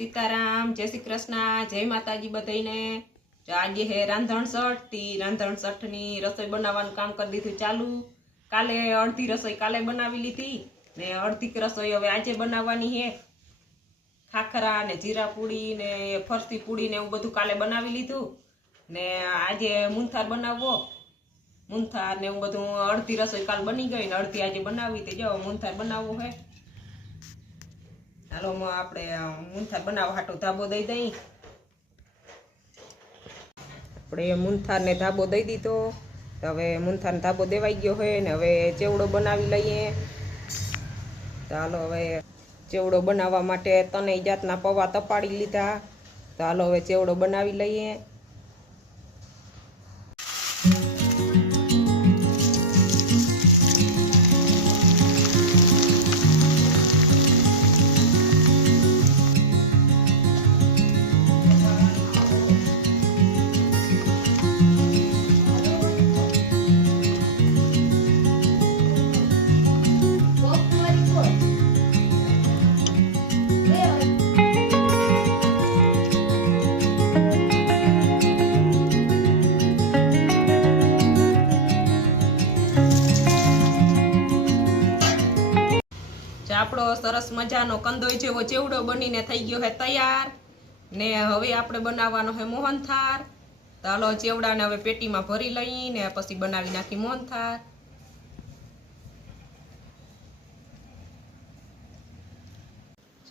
સીતારામ, જય શ્રી કૃષ્ણ, જય માતાજી બધાને આજે હે રાંધણથી તી રાંધણ સઠની રસોઈ બનાવવાનું કામ કરી દીધું ચાલુ. કાલે અડધી રસોઈ કાલે બનાવી લીધી ને અડધી રસોઈ હવે આજે બનાવવાની હે. ખાખરા ને જીરા પૂડી ને ફરસી પૂડી ને એવું બધું કાલે બનાવી લીધું. ને આજે મૂંથાર બનાવવો. મૂંથાર ને એવું બધું અડધી રસોઈ કાલ બની ગઈ ને અડધી આજે બનાવી તે જો મૂંથાર બનાવવું હે. હાલો આપણે મૂંથાર બનાવવા હાટો ધાબો દઈ દઈ. આપણે મૂંથાર ને ધાબો દઈ દીધો. તો હવે મૂંથાર ધાબો દેવાઈ ગયો હોય ને હવે ચેવડો બનાવી લઈએ. તો હાલો હવે ચેવડો બનાવવા માટે ત્રણેય જાતના પૌવા તપાડી લીધા. તો હાલો હવે ચેવડો બનાવી લઈએ. આપણો સરસ મજાનો કંદોઈ જેવો ચેવડો બનીને થઈ ગયો છે તૈયાર. ને હવે આપણે બનાવવાનો છે મોહનથાર તો ચેવડાને હવે પેટીમાં ભરી લઈને પછી બનાવી નાખી મોહનથાર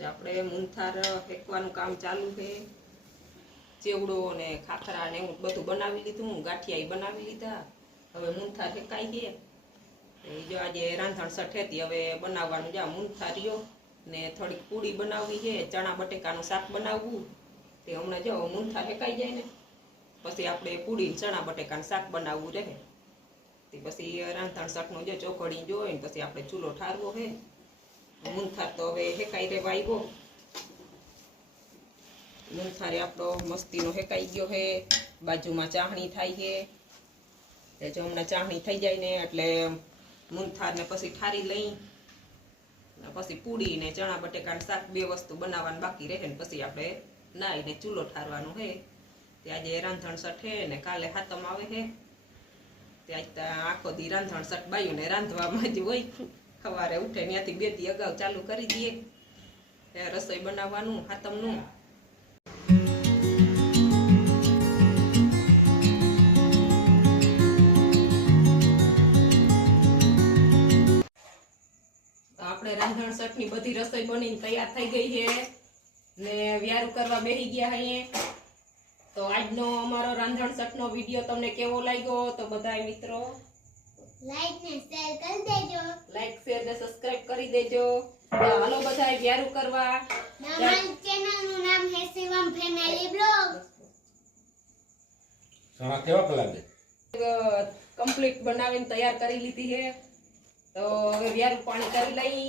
આપણે મૂંથાર ફેંકવાનું કામ ચાલુ છે. ચેવડો ને ખાખરા ને બધું બનાવી લીધું. ગાંઠિયા બનાવી લીધા. હવે મૂંથાર ફેંકાઈ ગયા એ જો આજે રાંધણ સઠ હતી હવે બનાવવાનું જા મૂંગથા રહ્યો ને થોડીક પૂરી બનાવવી છે, ચણા બટેકાનું શાક બનાવવું. તે હમણાં જો મૂંથા ફેંકાઈ જાય ને. પછી આપણે પૂરી ચણા બટેકાનું શાક બનાવવું રહે. તે પછી રાંધણ સઠનું જો ચોકડી જોઈ ને પછી આપણે ચૂલો ઠારવો છે મૂંથાર તો હવે હેકાઈ રહેવા આવ્યો. મૂંથારે આપણો મસ્તીનો હેકાઈ ગયો છે બાજુમાં ચાહણી થાય છે તે જો હમણાં ચાહણી થઈ જાય ને એટલે મૂંગથાર ને પછી ઠારી લઈ પછી પૂડી ને ચણા બટેકાનું શાક બે વસ્તુ બનાવવાનું બાકી રહે ને પછી આપણે નાઈને ચૂલો ઠારવાનો હે. તે આજે રાંધણ સઠ હે ને કાલે હાતમ આવે હે. ત્યાં આખો દી રાંધણ સઠ બાયું ને રાંધવામાં જ હોય. સવારે ઉઠે ત્યાંથી બે દી અગાઉ ચાલુ કરી દઈએ. રસોઈ બનાવવાનું હાતમનું આપણે રાંધણ સઠની બધી રસોઈ બનીને તૈયાર થઈ ગઈ છે. ને વ્યારું કરવા બેસી ગયા હઈએ. તો આજનો અમારો રાંધણ સઠનો વીડિયો તમને કેવો લાગ્યો તો બધાય મિત્રો? લાઈક ને શેર કરી દેજો. લાઈક શેર ને સબસ્ક્રાઇબ કરી દેજો. તો હાલો બધાય વ્યારું કરવા. અમારી ચેનલનું નામ હે શિવમ ફેમિલી બ્લોગ સણા કેવા લાગે કમ્પ્લીટ બનાવીને તૈયાર કરી લીધી છે. તો હવે વ્યારું પાણી કરી લઈ.